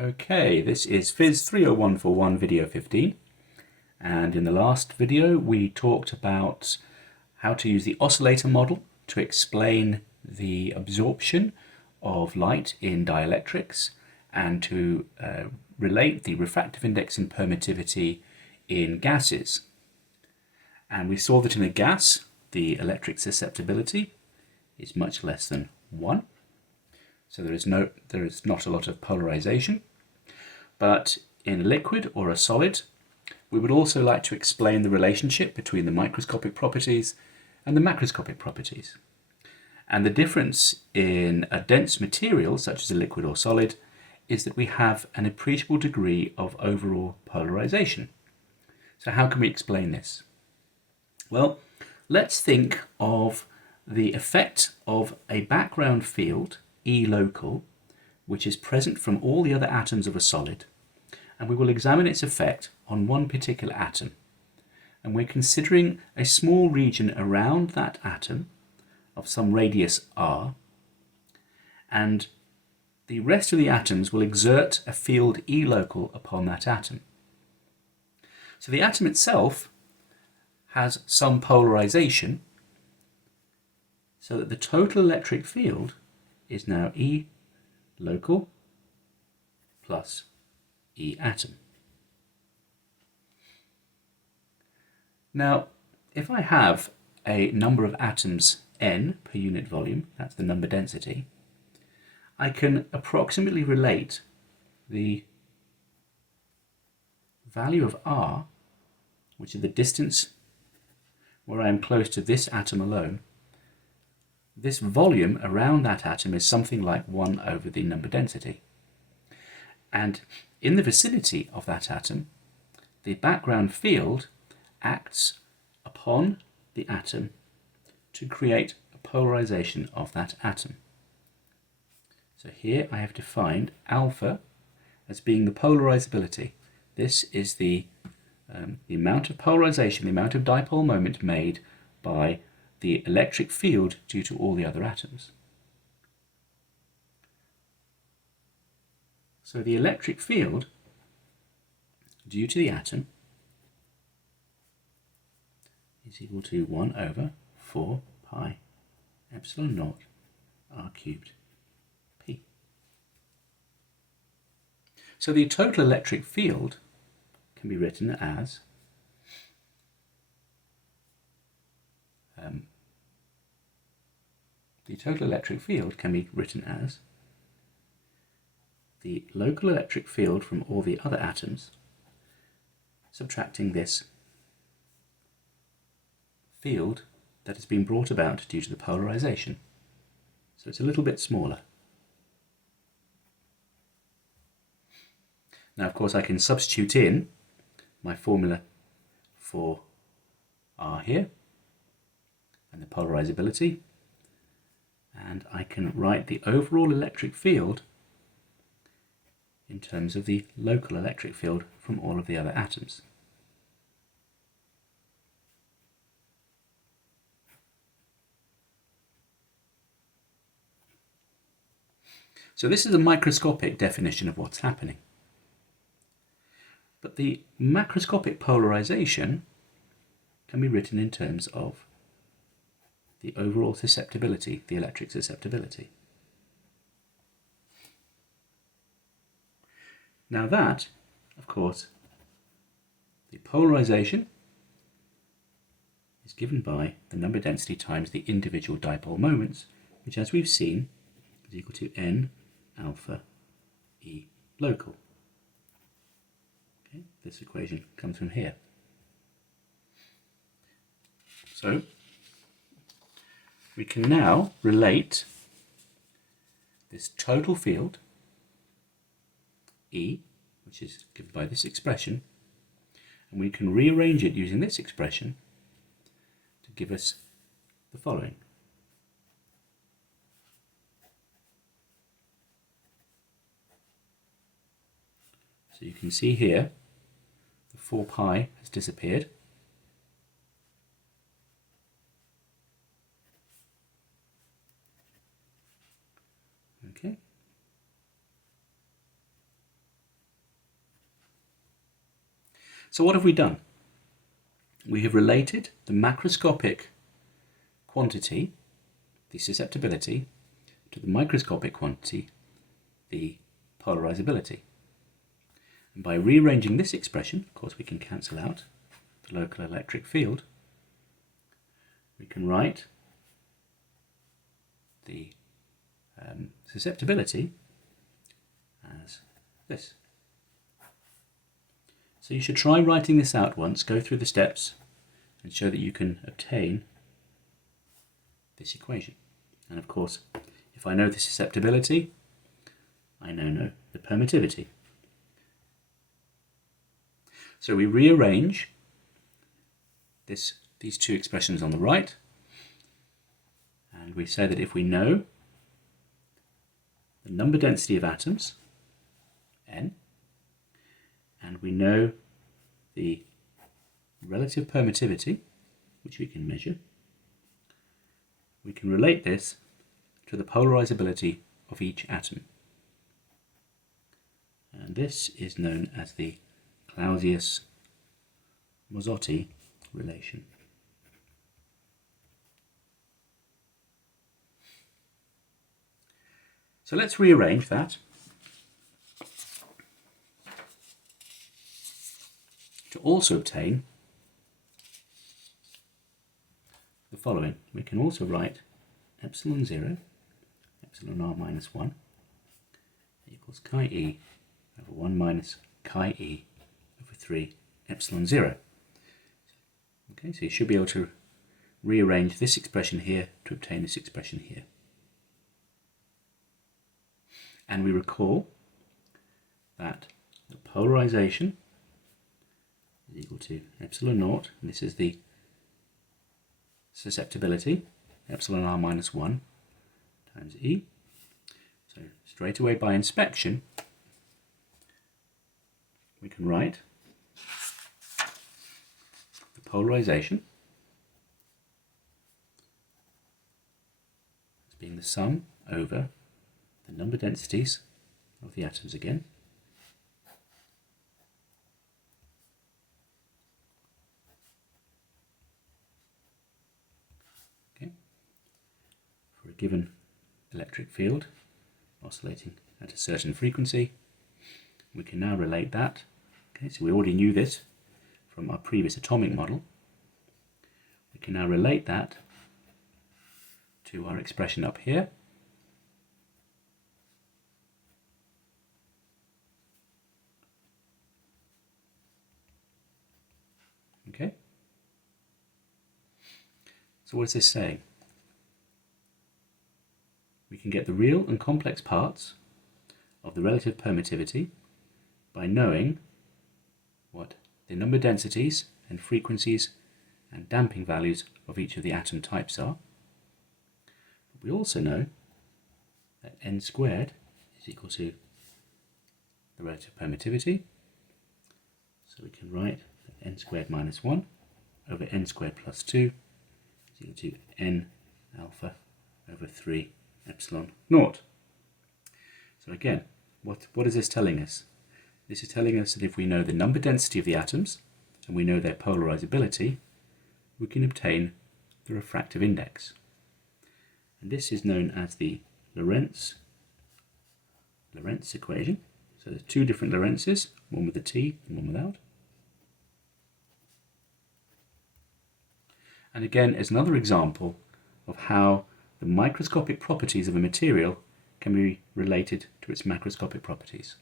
Okay, this is PHYS30141 video 15, and in the last video we talked about how to use the oscillator model to explain the absorption of light in dielectrics and to relate the refractive index and permittivity in gases. And we saw that in a gas the electric susceptibility is much less than 1. So there is not a lot of polarization. But in a liquid or a solid, we would also like to explain the relationship between the microscopic properties and the macroscopic properties. And the difference in a dense material, such as a liquid or solid, is that we have an appreciable degree of overall polarization. So how can we explain this? Well, let's think of the effect of a background field, E local, which is present from all the other atoms of a solid, and we will examine its effect on one particular atom. And we're considering a small region around that atom of some radius r, and the rest of the atoms will exert a field E local upon that atom. So the atom itself has some polarization, so that the total electric field is now E local plus E atom. Now, if I have a number of atoms n per unit volume, that's the number density, I can approximately relate the value of r, which is the distance where I am close to this atom alone. This volume around that atom is something like 1 over the number density. And in the vicinity of that atom, the background field acts upon the atom to create a polarization of that atom. So here I have defined alpha as being the polarizability. This is the amount of polarization, the amount of dipole moment made by the electric field due to all the other atoms. So the electric field due to the atom is equal to 1 over 4 pi epsilon naught r cubed p. So the total electric field can be written as the local electric field from all the other atoms subtracting this field that has been brought about due to the polarization. So it's a little bit smaller. Now, of course, I can substitute in my formula for R here and the polarizability, and I can write the overall electric field in terms of the local electric field from all of the other atoms. So this is a microscopic definition of what's happening. But the macroscopic polarization can be written in terms of the overall susceptibility, the electric susceptibility. Now that, of course, the polarization is given by the number density times the individual dipole moments, which, as we've seen, is equal to n alpha E local. Okay, this equation comes from here. So we can now relate this total field E, which is given by this expression, and we can rearrange it using this expression to give us the following. So you can see here the 4 pi has disappeared. Okay. So what have we done? We have related the macroscopic quantity, the susceptibility, to the microscopic quantity, the polarizability. And by rearranging this expression, of course we can cancel out the local electric field. We can write the susceptibility as this. So you should try writing this out once, go through the steps and show that you can obtain this equation. And of course, if I know the susceptibility, I now know the permittivity. So we rearrange these two expressions on the right, and we say that if we know the number density of atoms, n, and we know the relative permittivity, which we can measure, we can relate this to the polarizability of each atom. And this is known as the Clausius-Mozzotti relation. So let's rearrange that to also obtain the following. We can also write epsilon 0, epsilon r minus 1 equals chi e over 1 minus chi e over 3 epsilon 0. Okay, so you should be able to rearrange this expression here to obtain this expression here. And we recall that the polarization is equal to epsilon naught, and this is the susceptibility, epsilon r minus 1 times E. So straight away by inspection, we can write the polarization as being the sum over the number densities of the atoms again, for a given electric field oscillating at a certain frequency. We can now relate that. Okay, so we already knew this from our previous atomic model. We can now relate that to our expression up here. Okay. So what is this saying? We can get the real and complex parts of the relative permittivity by knowing what the number densities and frequencies and damping values of each of the atom types are. But we also know that n squared is equal to the relative permittivity. So we can write that n squared minus 1 over n squared plus 2 is equal to n alpha over 3 epsilon naught. So again, what is this telling us? This is telling us that if we know the number density of the atoms and we know their polarizability, we can obtain the refractive index. And this is known as the Lorentz equation. So there's two different Lorentzes, one with a T and one without. And again, it's another example of how the microscopic properties of a material can be related to its macroscopic properties.